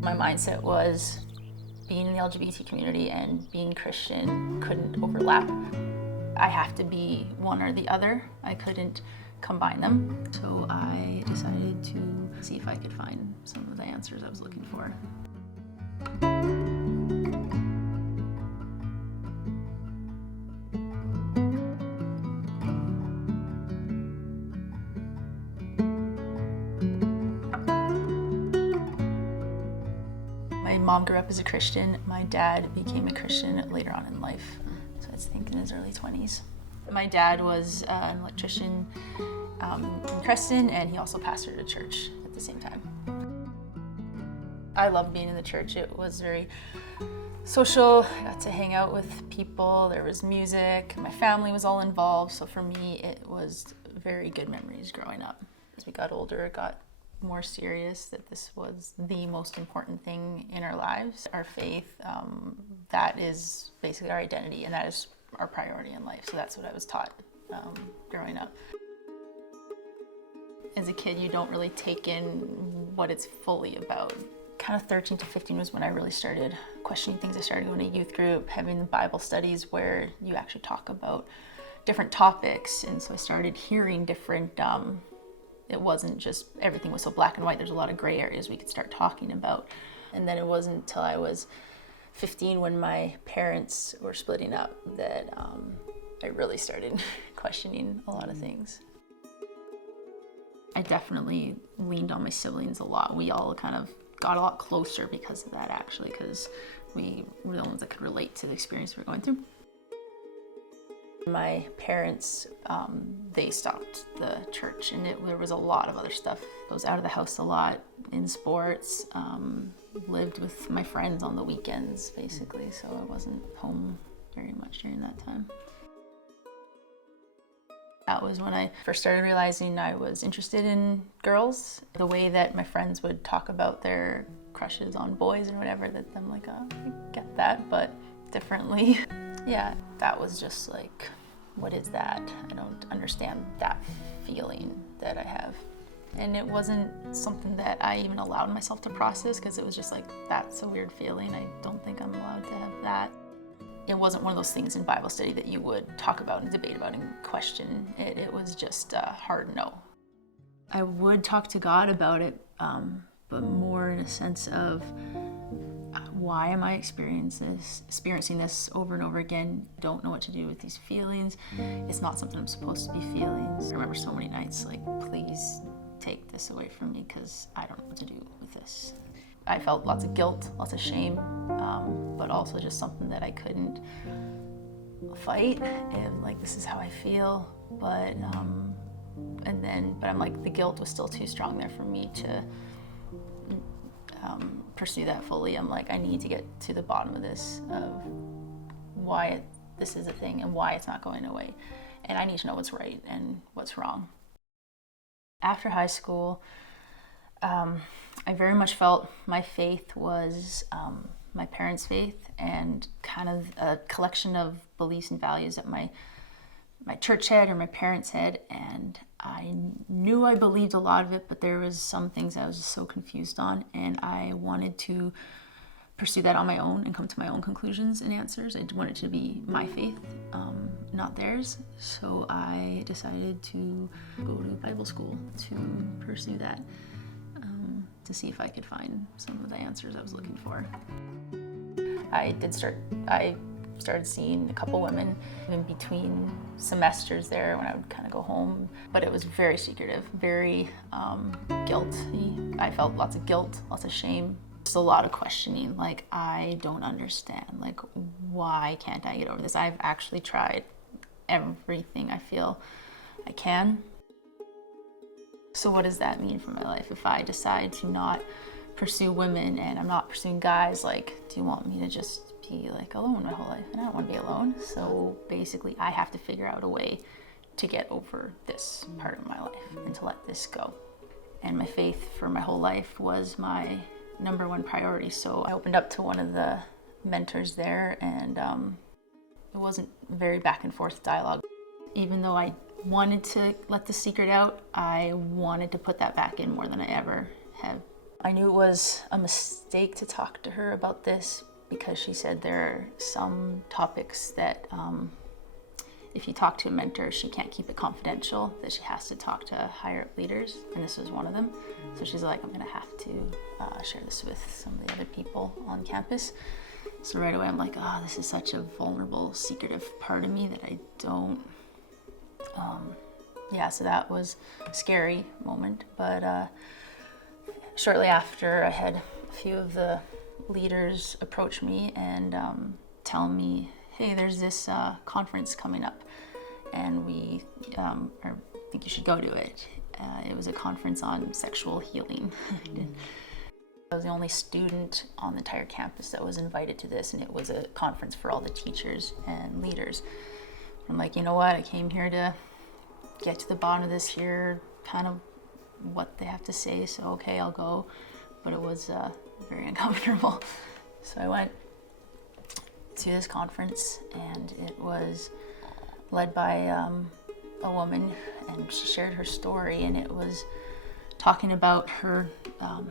My mindset was being in the LGBT community and being Christian couldn't overlap. I have to be one or the other. I couldn't combine them. So I decided to see if I could find some of the answers I was looking for. My mom grew up as a Christian. My dad became a Christian later on in life. So I think in his early 20s. My dad was an electrician in Creston, and he also pastored a church at the same time. I loved being in the church. It was very social. I got to hang out with people. There was music. My family was all involved. So for me, it was very good memories growing up. As we got older, it got more serious that this was the most important thing in our lives. Our faith, that is basically our identity, and that is our priority in life. So that's what I was taught growing up. As a kid, you don't really take in what it's fully about. Kind of 13 to 15 was when I really started questioning things. I started going to youth group, having the Bible studies where you actually talk about different topics. And so I started hearing different, it wasn't just everything was so black and white. There's a lot of gray areas we could start talking about. And then it wasn't until I was 15 when my parents were splitting up that I really started questioning a lot of things. I definitely leaned on my siblings a lot. We all kind of got a lot closer because of that, actually, because we were the ones that could relate to the experience we were going through. My parents, they stopped the church, and there was a lot of other stuff. I was out of the house a lot, in sports, lived with my friends on the weekends, basically, so I wasn't home very much during that time. That was when I first started realizing I was interested in girls. The way that my friends would talk about their crushes on boys and whatever, that I'm like, oh, I get that, but differently. Yeah, that was just like, what is that? I don't understand that feeling that I have. And it wasn't something that I even allowed myself to process, because it was just like, that's a weird feeling. I don't think I'm allowed to have that. It wasn't one of those things in Bible study that you would talk about and debate about and question. It was just a hard no. I would talk to God about it, but more in a sense of, why am I experiencing this over and over again? Don't know what to do with these feelings. It's not something I'm supposed to be feeling. I remember so many nights like, please take this away from me, because I don't know what to do with this. I felt lots of guilt, lots of shame, but also just something that I couldn't fight, and like, this is how I feel. But I'm like, the guilt was still too strong there for me to pursue that fully. I'm like, I need to get to the bottom of this, of why this is a thing and why it's not going away. And I need to know what's right and what's wrong. After high school, I very much felt my faith was my parents' faith, and kind of a collection of beliefs and values that my church had or my parents had, and I knew I believed a lot of it, but there was some things I was just so confused on, and I wanted to pursue that on my own and come to my own conclusions and answers. I wanted to be my faith, not theirs. So I decided to go to Bible school to pursue that, to see if I could find some of the answers I was looking for. I started seeing a couple women in between semesters there when I would kind of go home, but it was very secretive, very guilty. I felt lots of guilt, lots of shame, just a lot of questioning, like, I don't understand, like, why can't I get over this? I've actually tried everything I feel I can. So what does that mean for my life? If I decide to not pursue women and I'm not pursuing guys, like, do you want me to just be like alone my whole life? And I don't want to be alone. So basically I have to figure out a way to get over this part of my life and to let this go. And my faith for my whole life was my number one priority. So I opened up to one of the mentors there, and it wasn't very back and forth dialogue. Even though I wanted to let the secret out, I wanted to put that back in more than I ever have. I knew it was a mistake to talk to her about this because she said there are some topics that if you talk to a mentor, she can't keep it confidential, that she has to talk to higher up leaders, and this was one of them. So she's like, I'm gonna have to share this with some of the other people on campus. So right away I'm like, oh, this is such a vulnerable, secretive part of me that I don't, so that was a scary moment. But shortly after, I had a few of the leaders approach me and tell me, hey, there's this conference coming up, and we think you should go to it. It was a conference on sexual healing. I was the only student on the entire campus that was invited to this, and it was a conference for all the teachers and leaders. I'm like, you know what, I came here to get to the bottom of this, hear kind of what they have to say, so okay, I'll go. But it was very uncomfortable. So I went to this conference, and it was led by a woman, and she shared her story, and it was talking about her,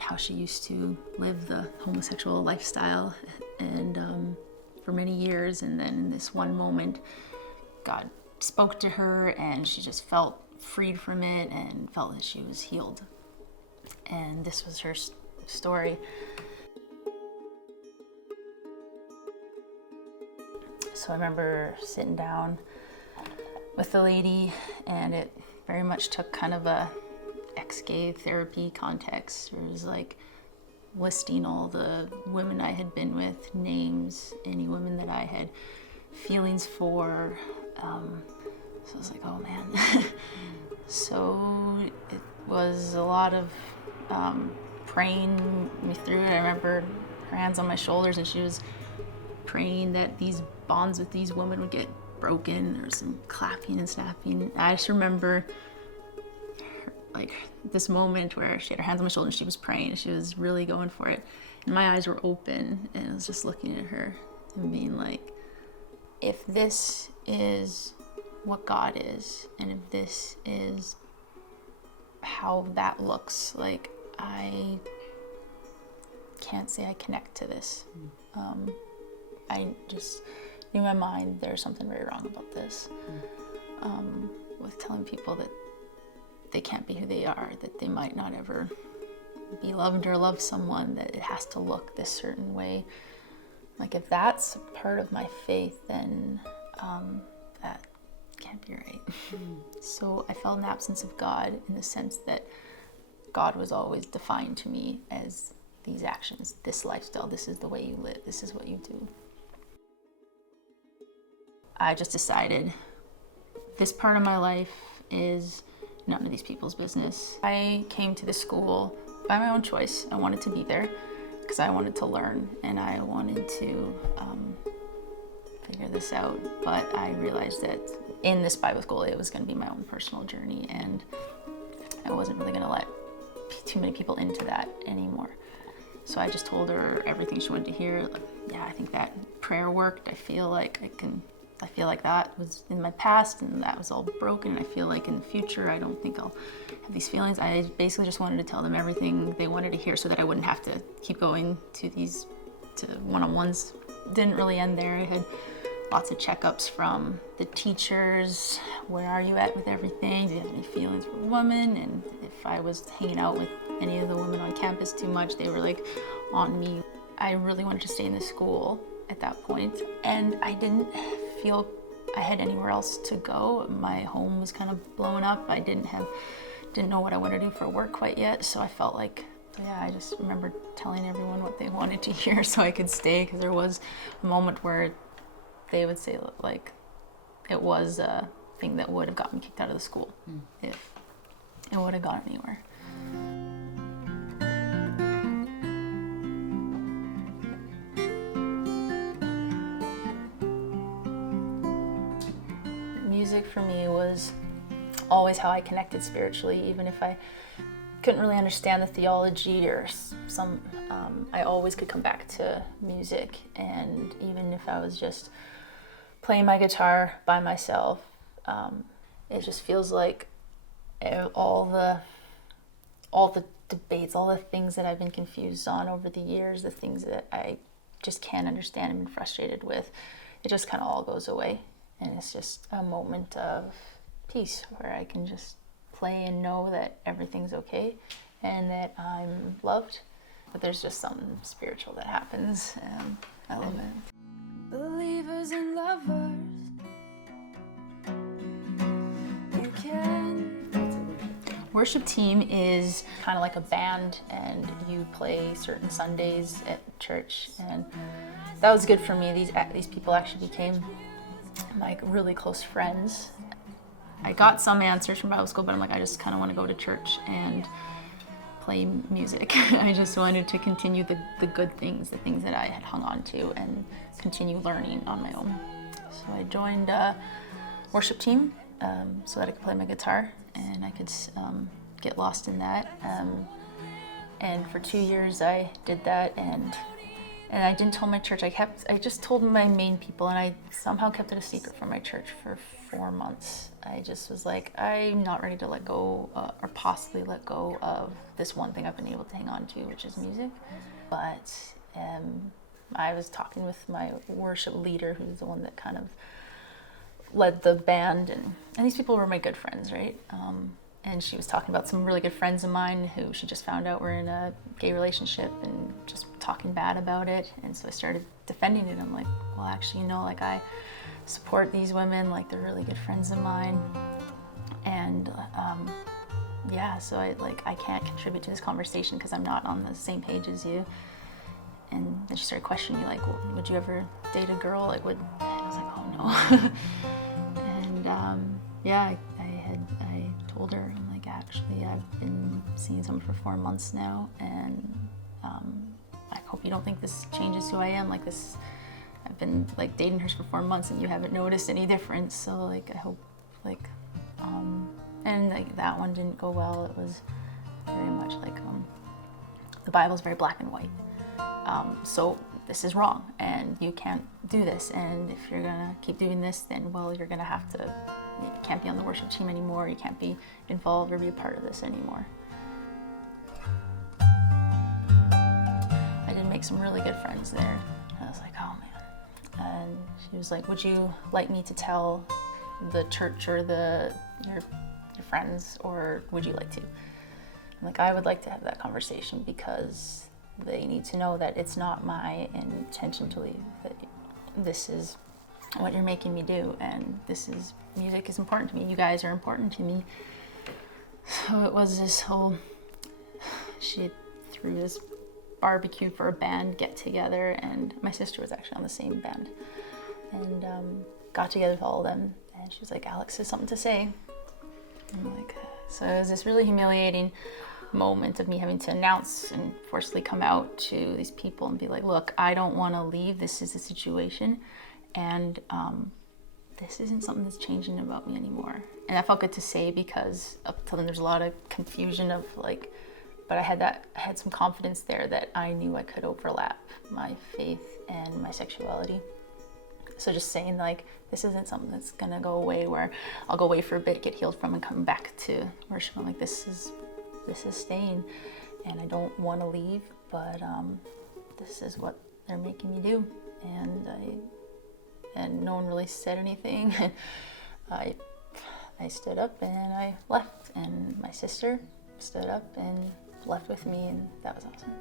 how she used to live the homosexual lifestyle and for many years, and then in this one moment, God spoke to her, and she just felt freed from it and felt that she was healed. And this was her story. So I remember sitting down with the lady, and it very much took kind of a ex-gay therapy context. It was like listing all the women I had been with, names, any women that I had feelings for. So I was like, oh man. So it was a lot of praying me through it. I remember her hands on my shoulders, and she was praying that these bonds with these women would get broken. There was some clapping and snapping. I just remember like this moment where she had her hands on my shoulder and she was praying, and she was really going for it. And my eyes were open, and I was just looking at her and being like, if this is what God is, and if this is how that looks, like, I can't say I connect to this. I just knew in my mind there's something very wrong about this. With telling people that they can't be who they are, that they might not ever be loved or love someone, that it has to look this certain way. Like, if that's part of my faith, then that can't be right. So I felt an absence of God in the sense that God was always defined to me as these actions, this lifestyle, this is the way you live, this is what you do. I just decided this part of my life is none of these people's business. I came to this school by my own choice. I wanted to be there because I wanted to learn, and I wanted to figure this out. But I realized that in this Bible school, it was going to be my own personal journey, and I wasn't really going to let too many people into that anymore. So I just told her everything she wanted to hear. Like, yeah, I think that prayer worked. I feel like that was in my past, and that was all broken. And I feel like in the future, I don't think I'll have these feelings. I basically just wanted to tell them everything they wanted to hear so that I wouldn't have to keep going to one-on-ones. Didn't really end there. I had lots of checkups from the teachers. Where are you at with everything? Do you have any feelings for women? And if I was hanging out with any of the women on campus too much, they were like on me. I really wanted to stay in the school at that point, and I didn't feel I had anywhere else to go. My home was kind of blown up. I didn't know what I wanted to do for work quite yet, so I felt like, I just remember telling everyone what they wanted to hear so I could stay, because there was a moment where they would say, like, it was a thing that would have gotten me kicked out of the school if it would have gone anywhere. Music for me was always how I connected spiritually, even if I couldn't really understand the theology or I always could come back to music, and even if I was just playing my guitar by myself, it just feels like all the debates, all the things that I've been confused on over the years, the things that I just can't understand and been frustrated with, it just kind of all goes away, and it's just a moment of peace where I can just play and know that everything's okay and that I'm loved. But there's just something spiritual that happens, and I love it. Believers and lovers, you can. Worship team is kind of like a band, and you play certain Sundays at church, and that was good for me. These people actually became like really close friends. I got some answers from Bible school, but I'm like, I just kind of want to go to church and play music. I just wanted to continue the good things, the things that I had hung on to, and continue learning on my own. So I joined a worship team so that I could play my guitar, and I could get lost in that. And for 2 years I did that, and I didn't tell my church. I just told my main people, and I somehow kept it a secret from my church for 4 months. I just was like, I'm not ready to let go or possibly let go of this one thing I've been able to hang on to, which is music. But I was talking with my worship leader, who's the one that kind of led the band, and these people were my good friends, right? And she was talking about some really good friends of mine who she just found out were in a gay relationship and just talking bad about it. And so I started defending it. I'm like, well, actually, like I support these women, like they're really good friends of mine. And so I can't contribute to this conversation because I'm not on the same page as you. And then she started questioning me, like, well, would you ever date a girl? And I was like, oh no. And I told her, I'm like, actually, I've been seeing someone for 4 months now, and I hope you don't think this changes who I am. Like this, I've been like dating her for 4 months, and you haven't noticed any difference. So like, I hope and like that one didn't go well. It was very much like the Bible's very black and white. So this is wrong, and you can't do this. And if you're gonna keep doing this, then you're gonna have to. You can't be on the worship team anymore. You can't be involved or be a part of this anymore. I did make some really good friends there. I was like, oh man. And she was like, would you like me to tell the church or your friends, or would you like to? I'm like, I would like to have that conversation because they need to know that it's not my intention to leave, that this is what you're making me do, and music is important to me. You guys are important to me. So it was this whole, she threw this barbecue for a band get together, and my sister was actually on the same band, and got together with all of them, and she was like, Alex has something to say. I'm like, so it was this really humiliating moment of me having to announce and forcefully come out to these people and be like, look, I don't want to leave. This is the situation, and this isn't something that's changing about me anymore. And I felt good to say, because up till then there's a lot of confusion of like, but I had some confidence there that I knew I could overlap my faith and my sexuality. So just saying like, this isn't something that's gonna go away, where I'll go away for a bit, get healed from, and come back to worship. I'm like, this is staying, and I don't want to leave, but this is what they're making me do. And no one really said anything. I stood up and I left, and my sister stood up and left with me, and that was awesome.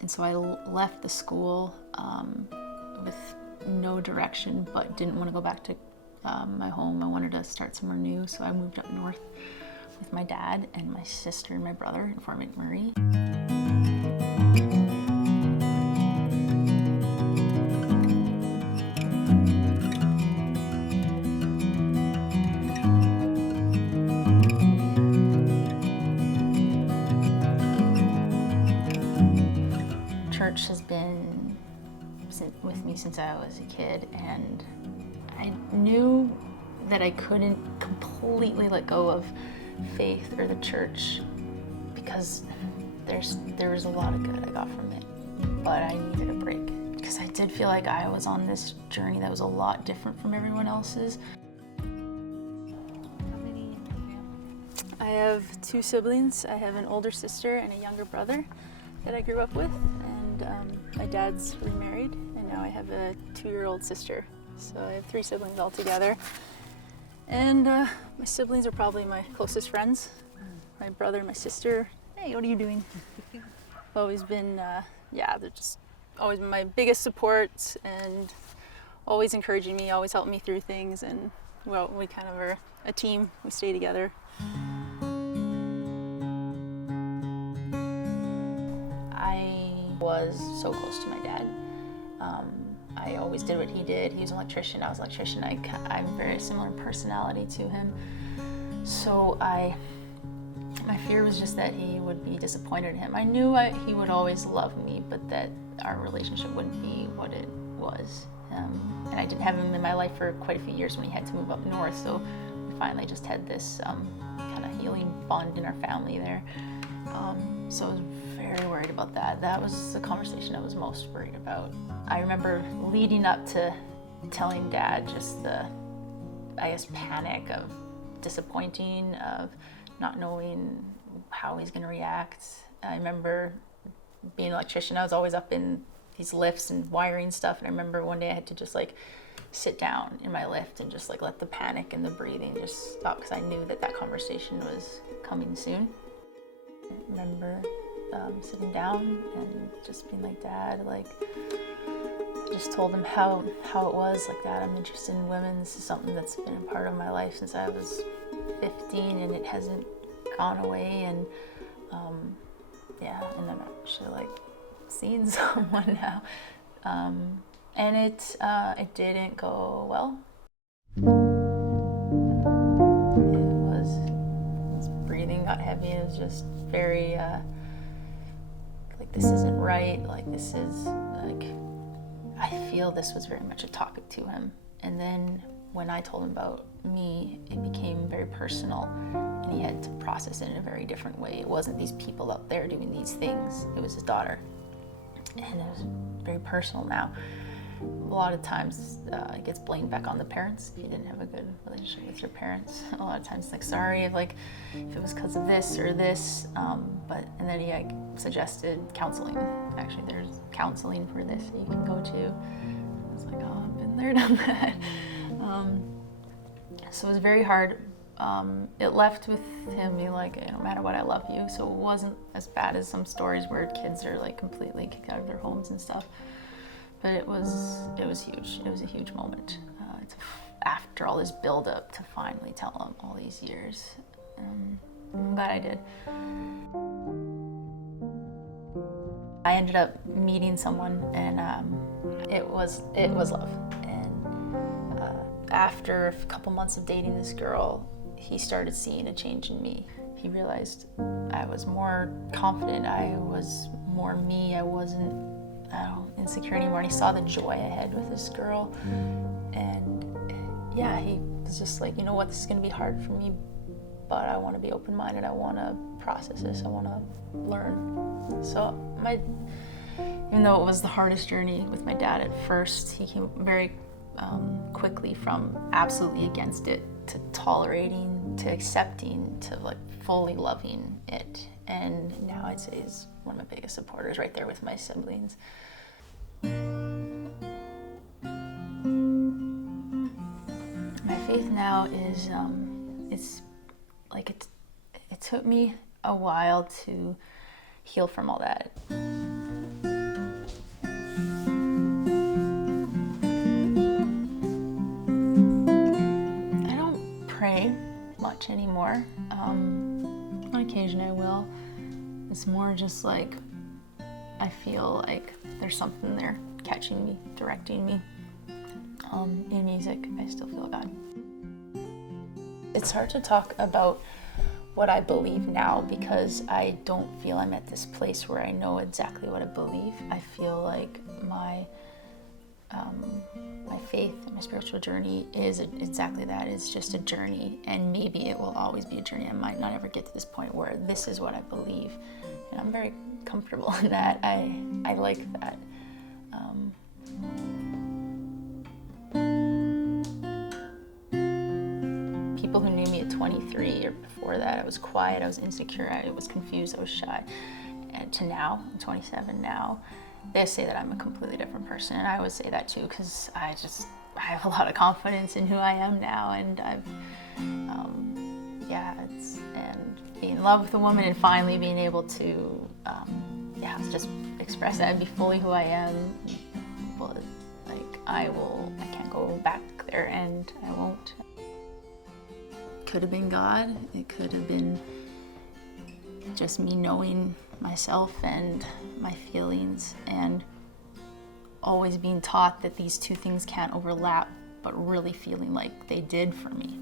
And so I left the school with no direction, but didn't want to go back to my home. I wanted to start somewhere new, so I moved up north with my dad and my sister and my brother in Fort McMurray. Church has been with me since I was a kid, and I knew that I couldn't completely let go of faith or the church, because there was a lot of good I got from it, but I needed a break because I did feel like I was on this journey that was a lot different from everyone else's. I have 2 siblings. I have an older sister and a younger brother that I grew up with, and my dad's remarried, and now I have a 2-year-old sister. So I have 3 siblings altogether. And my siblings are probably my closest friends. My brother and my sister, hey, what are you doing? Always been, they're just always been my biggest supports and always encouraging me, always helping me through things. And well, we kind of are a team, we stay together. I was so close to my dad. I always did what he did. He was an electrician, I was an electrician. I'm very similar personality to him. So my fear was just that he would be disappointed in him. I knew he would always love me, but that our relationship wouldn't be what it was. And I didn't have him in my life for quite a few years when he had to move up north, so we finally just had this kind of healing bond in our family there. So I was very worried about that. That was the conversation I was most worried about. I remember leading up to telling Dad just the, I guess, panic of disappointing, of not knowing how he's gonna react. I remember being an electrician, I was always up in these lifts and wiring stuff, and I remember one day I had to just like sit down in my lift and just like let the panic and the breathing just stop, because I knew that conversation was coming soon. I remember sitting down and just being like, Dad, like, I just told him how it was, like, Dad, I'm interested in women. This is something that's been a part of my life since I was 15, and it hasn't gone away. And and I'm actually like seeing someone now, and it didn't go well. His breathing got heavy. It was just very like, this isn't right. Like, this is like, I feel this was very much a talk to him. And then when I told him about me, it became very personal, and he had to process it in a very different way. It wasn't these people out there doing these things, it was his daughter. And it was very personal now. A lot of times it gets blamed back on the parents. If you didn't have a good relationship with your parents, a lot of times it's like, sorry if it was because of this or this, and then he suggested counseling. Actually, there's counseling for this that you can go to. I was like, oh, I've been there, done that. So it was very hard. It left with him being like, no matter what, I love you. So it wasn't as bad as some stories where kids are like completely kicked out of their homes and stuff. But it was huge. It was a huge moment. After all this build-up, to finally tell him all these years. I'm glad I did. I ended up meeting someone, and it was love. And after a couple months of dating this girl, he started seeing a change in me. He realized I was more confident. I was more me. I wasn't insecure anymore. And he saw the joy I had with this girl. And yeah, he was just like, you know what, this is gonna be hard for me, but I wanna be open-minded. I wanna process this. I wanna learn. So even though it was the hardest journey with my dad at first, he came very quickly from absolutely against it to tolerating, to accepting, to like fully loving it. And now I'd say he's one of my biggest supporters, right there with my siblings. My faith now is, it's like it took me a while to heal from all that. I don't pray much anymore. On occasion I will. It's more just like, I feel like there's something there catching me, directing me. In music, I still feel God. It's hard to talk about what I believe now because I don't feel I'm at this place where I know exactly what I believe. I feel like my my faith and my spiritual journey is exactly that. It's just a journey, and maybe it will always be a journey. I might not ever get to this point where this is what I believe, and I'm very comfortable in that. I like that. People who knew me at 23 or before that, I was quiet, I was insecure, I was confused, I was shy. And to now, I'm 27 now, they say that I'm a completely different person, and I would say that too, because I have a lot of confidence in who I am now, and and being in love with a woman and finally being able to, just express that and be fully who I am. Well, like I can't go back there, and I won't. Could have been God. It could have been just me knowing myself and my feelings, and always being taught that these two things can't overlap, but really feeling like they did for me.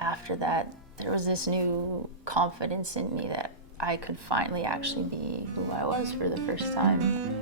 After that, there was this new confidence in me that I could finally actually be who I was for the first time.